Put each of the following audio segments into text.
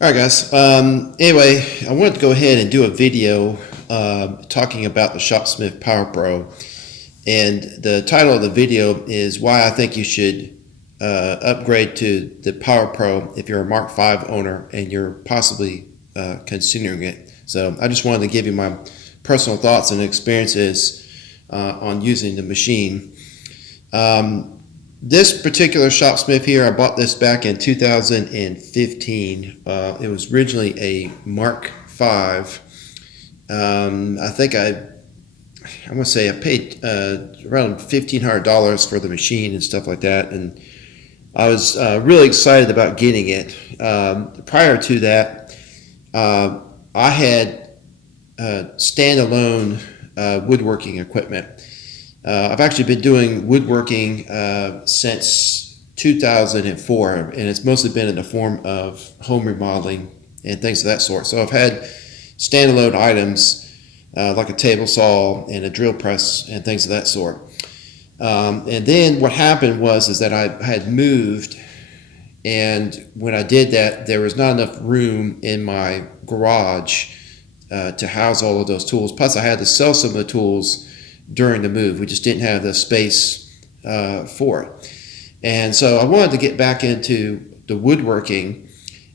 All right, guys. Anyway, I wanted to go ahead and do a video talking about the ShopSmith Power Pro. And the title of the video is why I think you should upgrade to the Power Pro if you're a Mark V owner and you're possibly considering it. So I just wanted to give you my personal thoughts and experiences on using the machine. This particular ShopSmith here, I bought this back in 2015. It was originally a Mark V. I think I want to say I paid around $1,500 for the machine and stuff like that, and I was really excited about getting it. Prior to that, I had standalone woodworking equipment. I've actually been doing woodworking since 2004, and it's mostly been in the form of home remodeling and things of that sort. So I've had standalone items like a table saw and a drill press and things of that sort. And then what happened is that I had moved, and when I did that, there was not enough room in my garage to house all of those tools. Plus, I had to sell some of the tools during the move. We just didn't have the space for it. And so I wanted to get back into the woodworking,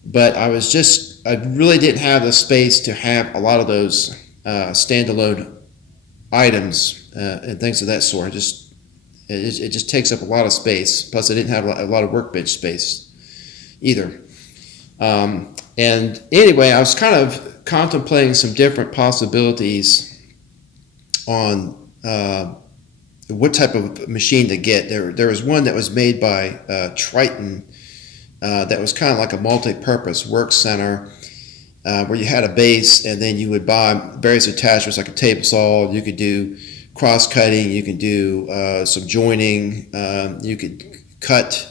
but I really didn't have the space to have a lot of those standalone items and things of that sort. It just takes up a lot of space. Plus, I didn't have a lot of workbench space either. And anyway, I was kind of contemplating some different possibilities on what type of machine to get. There was one that was made by Triton that was kind of like a multi-purpose work center where you had a base and then you would buy various attachments like a table saw. You could do cross-cutting, you could do some joining, you could cut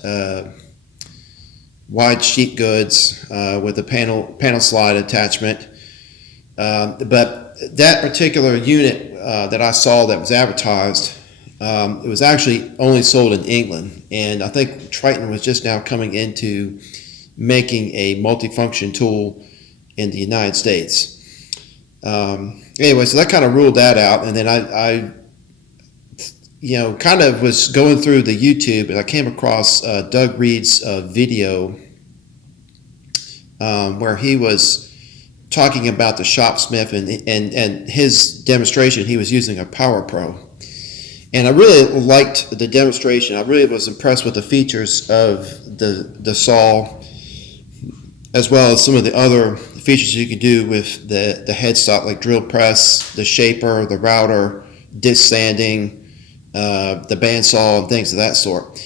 wide sheet goods with a panel slide attachment. But that particular unit that I saw that was advertised, it was actually only sold in England, and I think Triton was just now coming into making a multifunction tool in the United States. Anyway, so that kind of ruled that out, and then I kind of was going through the YouTube, and I came across Doug Reed's video where he was talking about the ShopSmith and his demonstration. He was using a Power Pro, and I really liked the demonstration. I really was impressed with the features of the saw, as well as some of the other features you can do with the headstock, like drill press, the shaper, the router, disc sanding, the bandsaw, and things of that sort.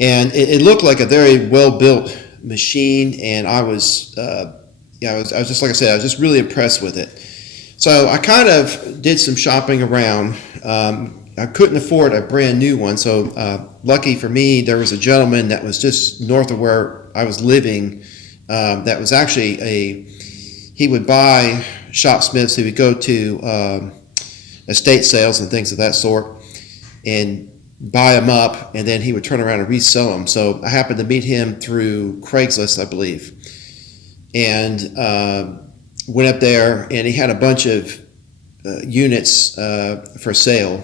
And it looked like a very well built machine, and I was just, like I said, I was just really impressed with it. So I kind of did some shopping around. I couldn't afford a brand new one, so lucky for me, there was a gentleman that was just north of where I was living that was actually he would buy ShopSmiths. He would go to estate sales and things of that sort and buy them up, and then he would turn around and resell them. So I happened to meet him through Craigslist, I believe, and went up there, and he had a bunch of units for sale.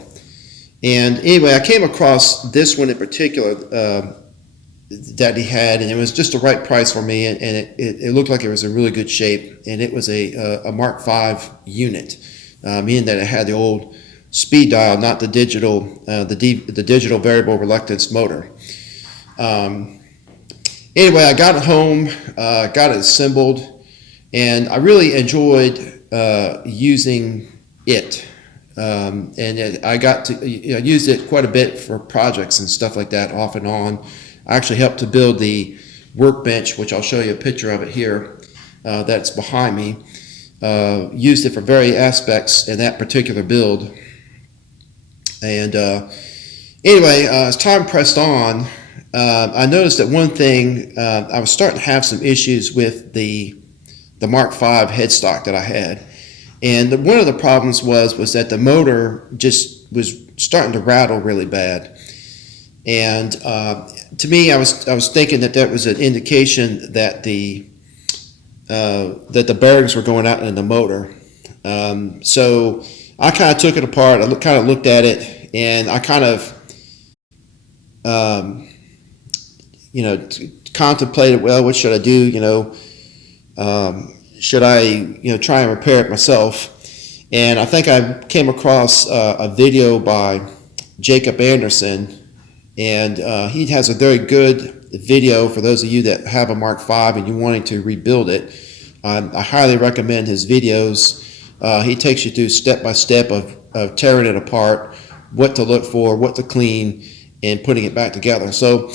And anyway, I came across this one in particular that he had, and it was just the right price for me, and it looked like it was in really good shape, and it was a Mark V unit, meaning that it had the old speed dial, not the digital, the digital variable reluctance motor. Anyway, I got it home, got it assembled, and I really enjoyed using it. I got to used it quite a bit for projects and stuff like that, off and on. I actually helped to build the workbench, which I'll show you a picture of it here. That's behind me. Used it for various aspects in that particular build. And anyway, as time pressed on, I noticed that one thing, I was starting to have some issues with the Mark V headstock that I had. And one of the problems was that the motor just was starting to rattle really bad. And to me, I was thinking that was an indication that the that the bearings were going out in the motor. So I kind of took it apart. I kind of looked at it, and I kind of, contemplated, well, what should I do? Should I, try and repair it myself? And I think I came across a video by Jacob Anderson, and he has a very good video for those of you that have a Mark V and you're wanting to rebuild it. I highly recommend his videos. He takes you through step by step of tearing it apart, what to look for, what to clean, and putting it back together. So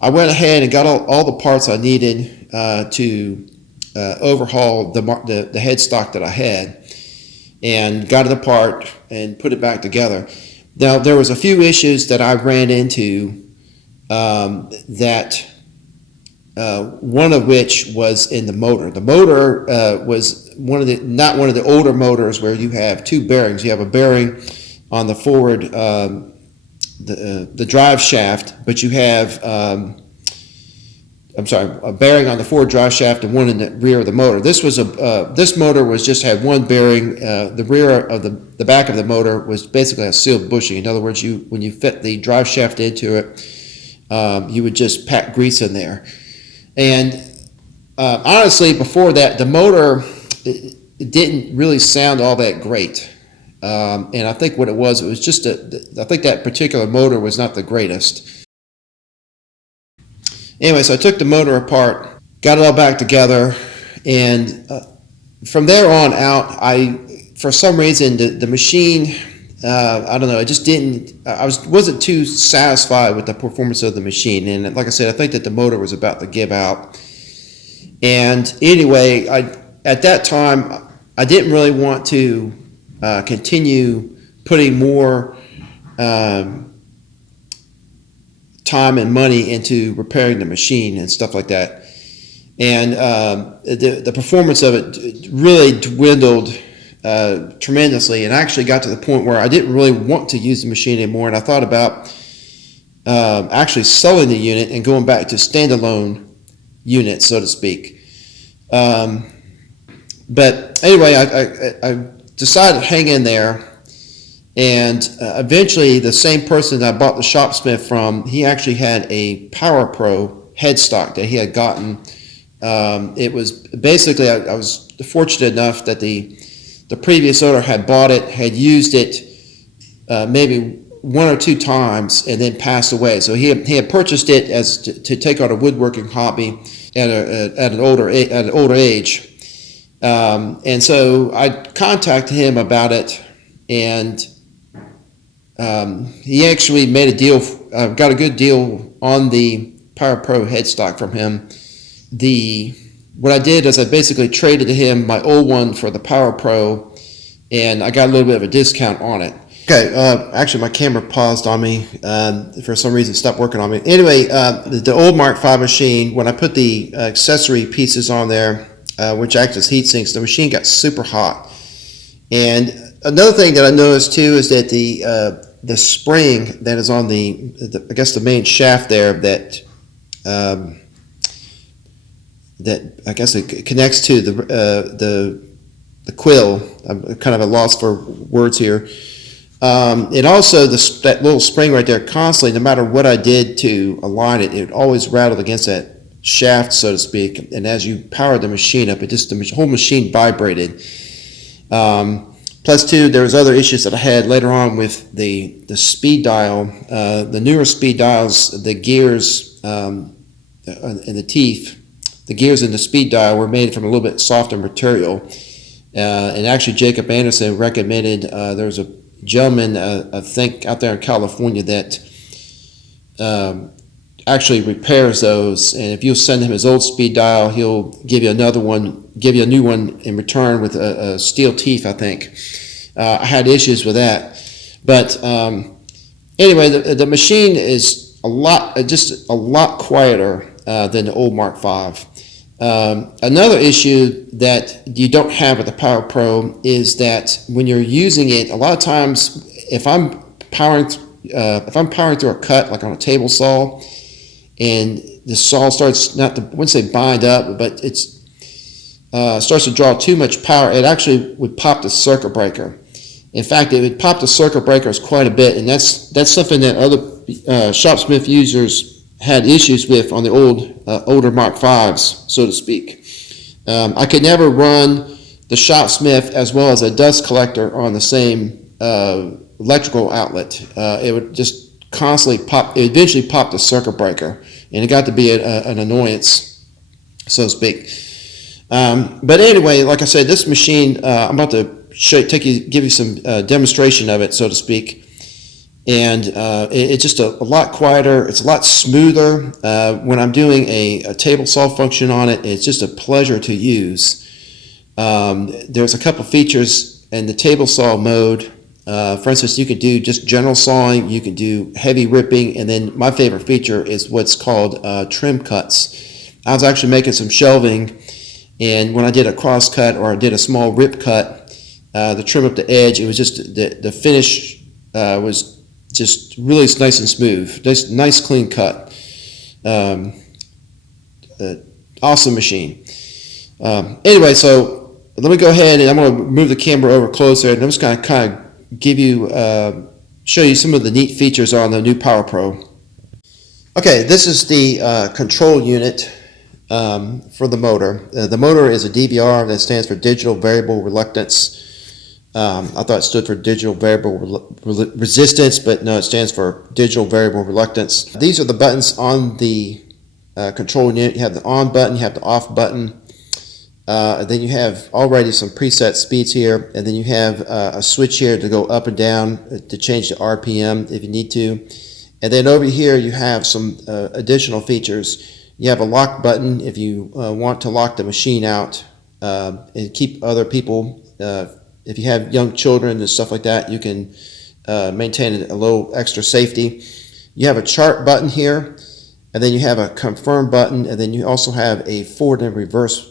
I went ahead and got all the parts I needed to overhaul the headstock that I had, and got it apart and put it back together. Now, there was a few issues that I ran into, one of which was in the motor. The motor was not one of the older motors where you have two bearings. You have a bearing on the forward, the drive shaft, but you have a bearing on the forward drive shaft and one in the rear of the motor. This motor had one bearing. The rear of the back of the motor was basically a sealed bushing. In other words, when you fit the drive shaft into it, you would just pack grease in there. And honestly, before that, the motor it didn't really sound all that great. And I think what it was just I think that particular motor was not the greatest. Anyway, so I took the motor apart, got it all back together, and from there on out, for some reason, the machine, I don't know, it just didn't, wasn't too satisfied with the performance of the machine. And like I said, I think that the motor was about to give out. And anyway, at that time, I didn't really want to continue putting more time and money into repairing the machine and stuff like that. And the performance of it really dwindled tremendously, and I actually got to the point where I didn't really want to use the machine anymore, and I thought about actually selling the unit and going back to standalone units, so to speak. But anyway, I decided to hang in there. And eventually, the same person that I bought the ShopSmith from, he actually had a Power Pro headstock that he had gotten. It was basically, I was fortunate enough that the previous owner had bought it, had used it maybe one or two times, and then passed away. So he had purchased it as to take on a woodworking hobby at an older age. And so I contacted him about it, and he actually made a deal, got a good deal on the Power Pro headstock from him. What I did is I basically traded to him my old one for the Power Pro, and I got a little bit of a discount on it. Okay, actually my camera paused on me. For some reason, stopped working on me. Anyway, the old Mark V machine, when I put the accessory pieces on there, which act as heat sinks, the machine got super hot. And another thing that I noticed too is that the spring that is on I guess the main shaft there that I guess it connects to the quill. I'm kind of at a loss for words here. And also that little spring right there, constantly, no matter what I did to align it, it always rattled against that shaft, so to speak. And as you powered the machine up, the whole machine vibrated. Plus, too, there was other issues that I had later on with the speed dial. The newer speed dials, the gears and the teeth, the gears in the speed dial were made from a little bit softer material. And actually, Jacob Anderson recommended, there was a gentleman, I think, out there in California that actually repairs those. And if you'll send him his old speed dial, he'll give you a new one in return with a steel teeth, I think. I had issues with that. But anyway, the machine is a lot quieter than the old Mark V. Another issue that you don't have with the Power Pro is that when you're using it, a lot of times if I'm powering through a cut, like on a table saw, and the saw starts I wouldn't say bind up, but starts to draw too much power, it actually would pop the circuit breaker. In fact, it would pop the circuit breakers quite a bit, and that's something that other ShopSmith users had issues with on the older Mark 5s, so to speak. I could never run the ShopSmith as well as a dust collector on the same electrical outlet. It would just constantly pop. It eventually popped the circuit breaker, and it got to be an annoyance, so to speak. But anyway, like I said, this machine, I'm about to give you some demonstration of it, so to speak. And it's just a lot quieter. It's a lot smoother. When I'm doing a table saw function on it, it's just a pleasure to use. There's a couple features in the table saw mode. For instance, you could do just general sawing, you can do heavy ripping, and then my favorite feature is what's called trim cuts. I was actually making some shelving, and when I did a cross cut or I did a small rip cut, the trim up the edge, it was just the finish was just really nice and smooth. Nice clean cut. Awesome machine. Anyway, so let me go ahead and I'm going to move the camera over closer, and I'm just going to kind of give you, show you some of the neat features on the new Power Pro. Okay, this is the control unit for the motor. The motor is a DVR, that stands for Digital Variable Reluctance. I thought it stood for Digital Variable Resistance, but no, it stands for Digital Variable Reluctance. These are the buttons on the control unit. You have the on button, you have the off button. Then you have already some preset speeds here, and then you have a switch here to go up and down to change the RPM if you need to. And then over here you have some additional features. You have a lock button if you want to lock the machine out and keep other people. If you have young children and stuff like that, you can maintain a little extra safety. You have a chart button here, and then you have a confirm button, and then you also have a forward and reverse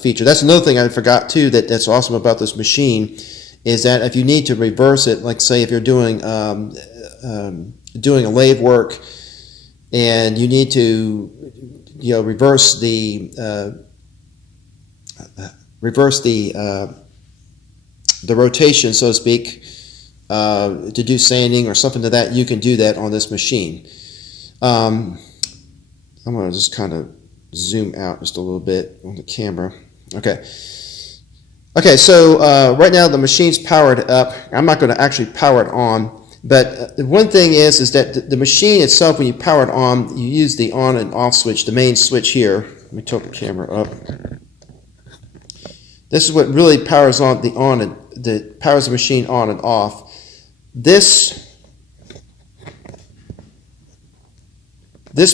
feature. That's another thing I forgot too that's awesome about this machine, is that if you need to reverse it, like say if you're doing a lathe work and you need to reverse the rotation, so to speak, to do sanding or something to that, you can do that on this machine. I'm going to just kind of zoom out just a little bit on the camera. Okay, so right now the machine's powered up. I'm not going to actually power it on, but the one thing is that the machine itself, when you power it on, you use the on and off switch, the main switch here. Let me tilt the camera up. This is what really powers on powers the machine on and off. This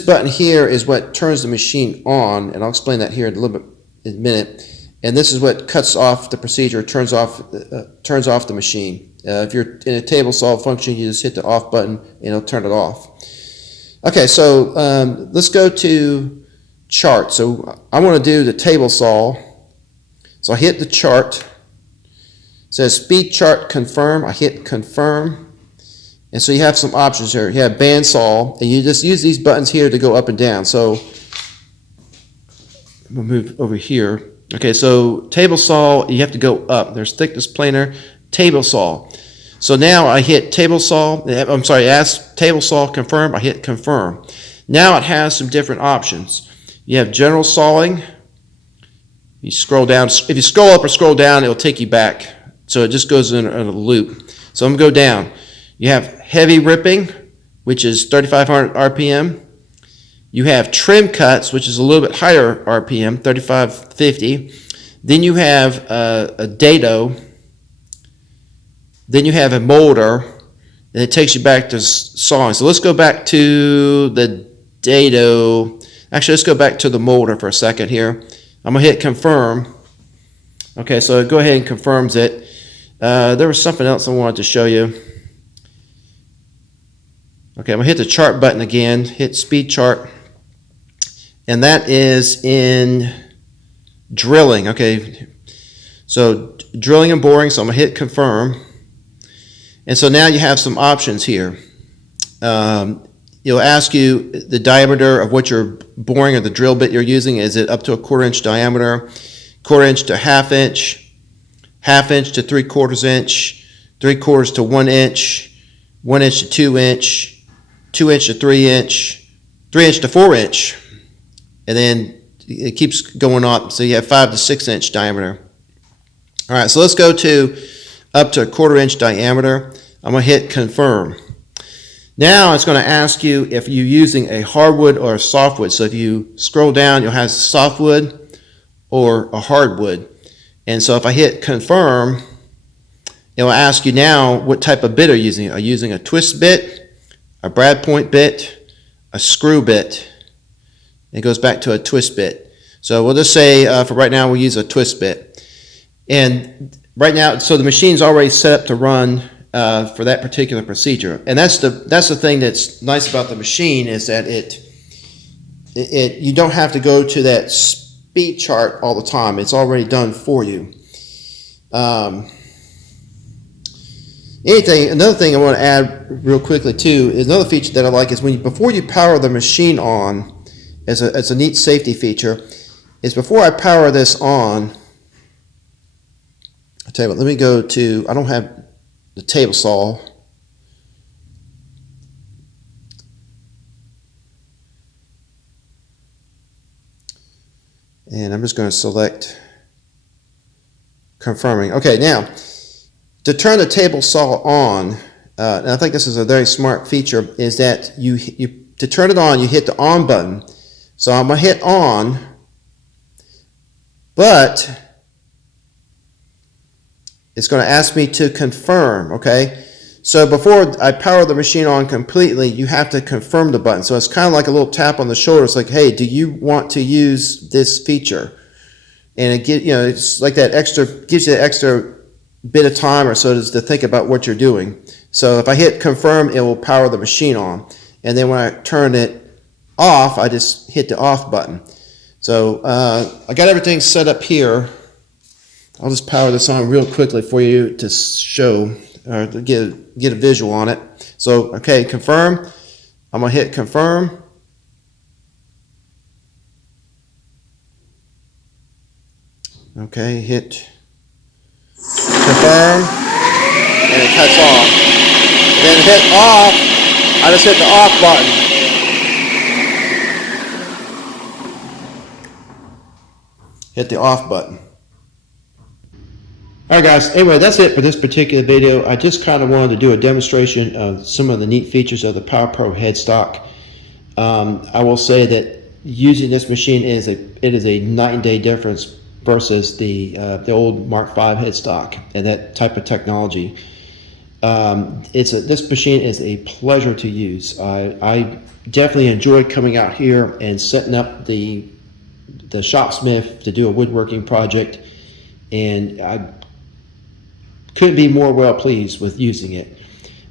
button here is what turns the machine on, and I'll explain that here in a minute. And this is what cuts off the procedure, turns off the machine. If you're in a table saw function, you just hit the off button and it'll turn it off. Okay, so let's go to chart. So I want to do the table saw. So I hit the chart. It says speed chart confirm. I hit confirm. And so you have some options here. You have bandsaw, and you just use these buttons here to go up and down. So I'm going to move over here. Okay, so table saw, you have to go up. There's thickness planer, table saw. So now I hit table saw, ask table saw confirm, I hit confirm. Now it has some different options. You have general sawing. You scroll down. If you scroll up or scroll down, it'll take you back. So it just goes in a loop. So I'm going to go down. You have heavy ripping, which is 3,500 RPM. You have trim cuts, which is a little bit higher RPM, 3,550. Then you have a dado. Then you have a molder, and it takes you back to sawing. So let's go back to the dado. Actually, let's go back to the molder for a second here. I'm going to hit confirm. Okay, so go ahead and confirms it. There was something else I wanted to show you. Okay, I'm going to hit the chart button again, hit speed chart. And that is in drilling. Okay, so drilling and boring, so I'm going to hit confirm. And so now you have some options here. It'll ask you the diameter of what you're boring or the drill bit you're using. Is it up to a 1/4 inch diameter? 1/4 inch to 1/2 inch, 1/2 inch to 3/4 inch, 3/4 to 1 inch, 1 inch to 2 inch, 2 inch to 3 inch, 3 inch to 4 inch, and then it keeps going up, so you have 5 to 6 inch diameter. All right, so let's go to up to 1/4 inch diameter. I'm going to hit confirm. Now it's going to ask you if you're using a hardwood or a softwood. So if you scroll down, you'll have softwood or a hardwood. And so if I hit confirm, it will ask you now what type of bit are you using. Are you using a twist bit, a brad point bit, a screw bit? It goes back to a twist bit. So we'll just say for right now we'll use a twist bit. And right now, so the machine's already set up to run for that particular procedure. And that's the thing that's nice about the machine, is that you don't have to go to that speed chart all the time. It's already done for you. Another thing I want to add real quickly too is another feature that I like is before you power the machine on, as a neat safety feature, is before I power this on, I'll tell you what, let me go to, I don't have the table saw. And I'm just going to select confirming. Okay, now to turn the table saw on, and I think this is a very smart feature, is that to turn it on, you hit the on button. So I'm going to hit on, but it's going to ask me to confirm, okay? So before I power the machine on completely, you have to confirm the button. So it's kind of like a little tap on the shoulder. It's like, hey, do you want to use this feature? And it's like that extra, gives you that extra bit of time or so to think about what you're doing. So if I hit confirm, it will power the machine on. And then when I turn it off, I just hit the off button. So I got everything set up here. I'll just power this on real quickly for you to show, or to get a visual on it. So, okay, confirm. I'm going to hit confirm. Okay, hit confirm, and it cuts off. Then hit off. I just hit the off button. Hit the off button. Alright guys, anyway, that's it for this particular video. I just kind of wanted to do a demonstration of some of the neat features of the Power Pro headstock. I will say that using this machine is a night and day difference versus the old Mark V headstock and that type of technology. This machine is a pleasure to use. I definitely enjoy coming out here and setting up the ShopSmith to do a woodworking project, and I couldn't be more well pleased with using it.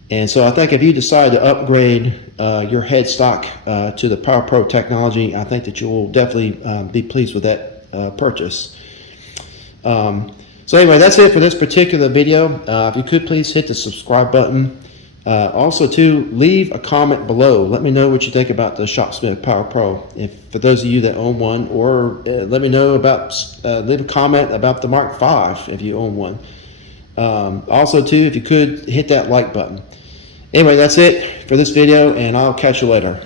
And so I think if you decide to upgrade your headstock to the Power Pro technology, I think that you will definitely be pleased with that purchase. So anyway, that's it for this particular video. If you could please hit the subscribe button. Also too, leave a comment below. Let me know what you think about the ShopSmith Power Pro. For those of you that own one, or let me know about, leave a comment about the Mark V if you own one. Also too, if you could hit that like button. Anyway, that's it for this video, and I'll catch you later.